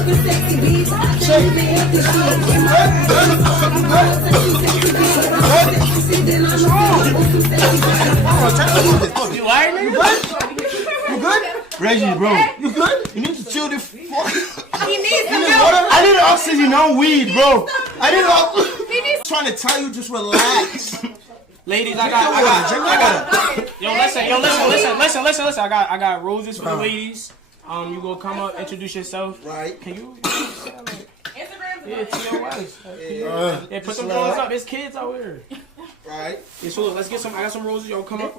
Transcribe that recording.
You alright, nigga? You good? Reggie, bro. You good? You need to chill the fuck. He needs some milk. I need oxygen, no weed, bro. I need oxygen. I'm trying to tell you, just relax. Ladies, I got. Yo, listen. I got roses for the ladies. You gonna come up, introduce yourself. Right. Can you? Instagram. Yeah, TOS. Yeah, put some roses up. There's kids out here. Right. Yeah, so let's get some. I got some roses. Y'all come up.